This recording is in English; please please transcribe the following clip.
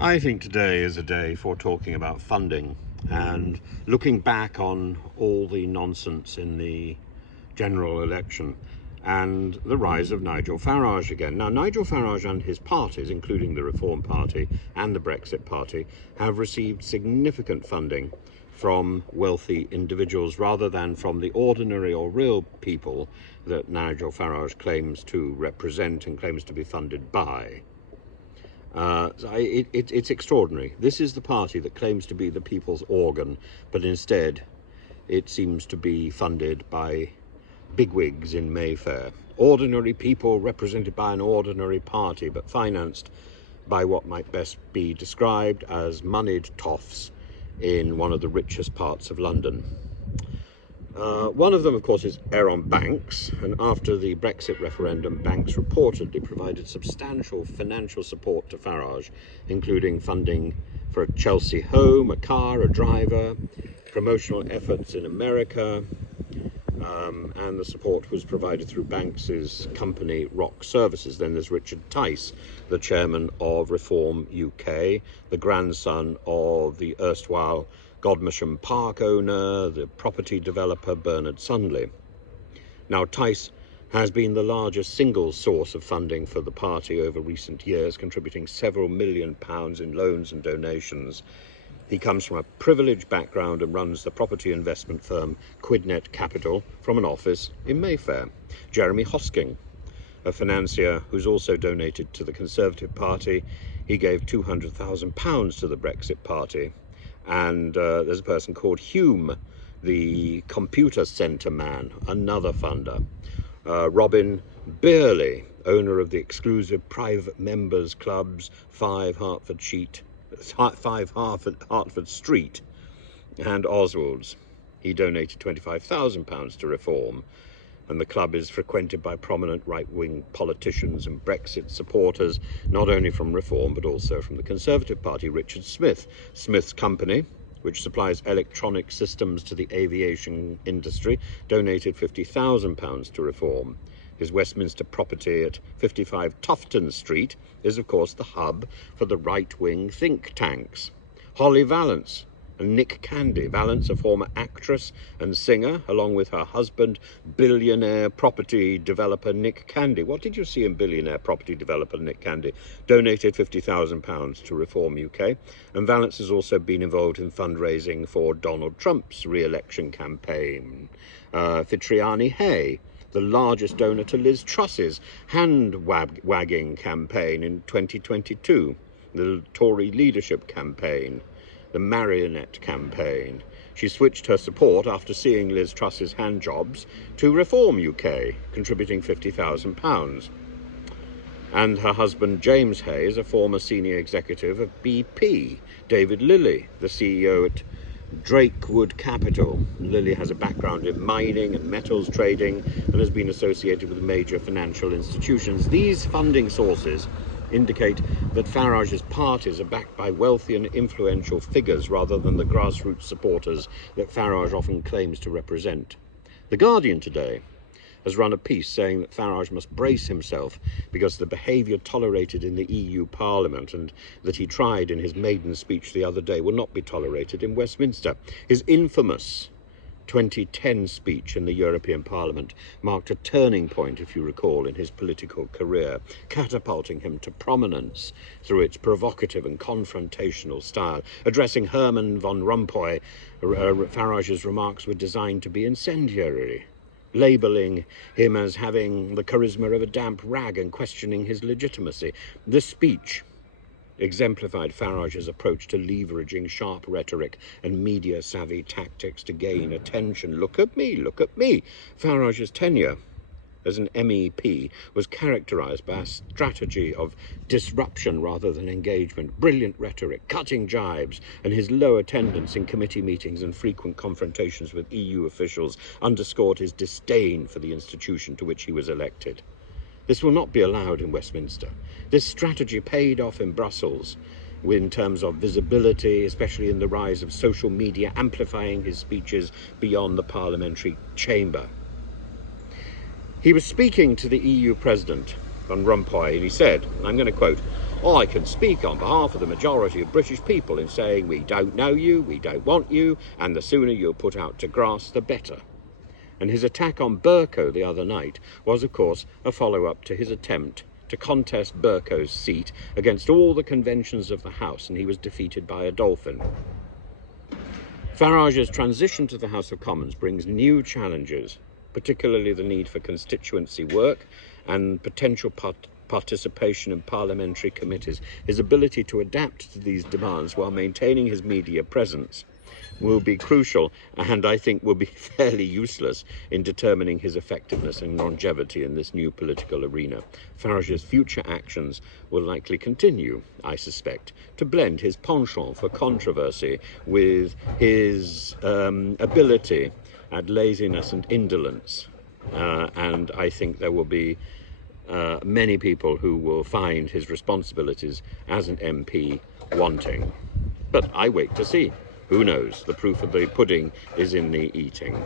I think today is a day for talking about funding and looking back on all the nonsense in the general election and the rise of Nigel Farage again. Now, Nigel Farage and his parties, including the Reform Party and the Brexit Party, have received significant funding from wealthy individuals rather than from the ordinary or real people that Nigel Farage claims to represent and claims to be funded by. It's extraordinary. This is the party that claims to be the people's organ, but instead it seems to be funded by bigwigs in Mayfair. Ordinary people represented by an ordinary party, but financed by what might best be described as moneyed toffs in one of the richest parts of London. One of them, of course, is Aaron Banks, and after the Brexit referendum, Banks reportedly provided substantial financial support to Farage, including funding for a Chelsea home, a car, a driver, promotional efforts in America, and the support was provided through Banks's company Rock Services. Then there's Richard Tice, the chairman of Reform UK, the grandson of the erstwhile Godmersham Park owner, the property developer Bernard Sundley. Now, Tice has been the largest single source of funding for the party over recent years, contributing several £million in loans and donations. He comes from a privileged background and runs the property investment firm Quidnet Capital from an office in Mayfair. Jeremy Hosking, a financier who's also donated to the Conservative Party, he gave £200,000 to the Brexit Party. And there's a person called Hume, the computer centre man, another funder. Robin Beerley, owner of the exclusive private members clubs 5 Hertford Street and Oswald's. He donated £25,000 to Reform, and the club is frequented by prominent right-wing politicians and Brexit supporters, not only from Reform but also from the Conservative Party. Richard Smith, Smith's company, which supplies electronic systems to the aviation industry, donated £50,000 to Reform. His Westminster property at 55 Tufton Street is, of course, the hub for the right-wing think tanks. Holly Valance and Nick Candy. Valance, a former actress and singer, along with her husband, billionaire property developer Nick Candy. What did you see in billionaire property developer Nick Candy? Donated £50,000 to Reform UK. And Valance has also been involved in fundraising for Donald Trump's re-election campaign. Fitriani Hay, the largest donor to Liz Truss's hand-wagging campaign in 2022, the Tory leadership campaign, the marionette campaign. She switched her support after seeing Liz Truss's hand jobs to Reform UK, contributing £50,000. And her husband James Hay is a former senior executive of BP. David Lilly, the CEO at Drakewood Capital. Lilly has a background in mining and metals trading and has been associated with major financial institutions. These funding sources indicate that Farage's parties are backed by wealthy and influential figures rather than the grassroots supporters that Farage often claims to represent. The Guardian today has run a piece saying that Farage must brace himself because the behaviour tolerated in the EU Parliament and that he tried in his maiden speech the other day will not be tolerated in Westminster. His infamous 2010 speech in the European Parliament marked a turning point, if you recall, in his political career, catapulting him to prominence through its provocative and confrontational style. Addressing Herman von Rompuy, Farage's remarks were designed to be incendiary, labelling him as having the charisma of a damp rag and questioning his legitimacy. This speech exemplified Farage's approach to leveraging sharp rhetoric and media-savvy tactics to gain attention. Look at me, look at me. Farage's tenure as an MEP was characterised by a strategy of disruption rather than engagement, brilliant rhetoric, cutting jibes, and his low attendance in committee meetings and frequent confrontations with EU officials underscored his disdain for the institution to which he was elected. This will not be allowed in Westminster. This strategy paid off in Brussels in terms of visibility, especially in the rise of social media, amplifying his speeches beyond the parliamentary chamber. He was speaking to the EU President Van Rompuy, and he said, and I'm going to quote, I can speak on behalf of the majority of British people in saying we don't know you, we don't want you, and the sooner you're put out to grass, the better. And his attack on Bercow the other night was, of course, a follow-up to his attempt to contest Bercow's seat against all the conventions of the House, and he was defeated by a dolphin. Farage's transition to the House of Commons brings new challenges, particularly the need for constituency work and potential participation in parliamentary committees. His ability to adapt to these demands while maintaining his media presence will be crucial, and I think will be fairly useless in determining his effectiveness and longevity in this new political arena. Farage's future actions will likely continue, I suspect, to blend his penchant for controversy with his ability at laziness and indolence. And I think there will be many people who will find his responsibilities as an MP wanting. But I wait to see. Who knows? The proof of the pudding is in the eating.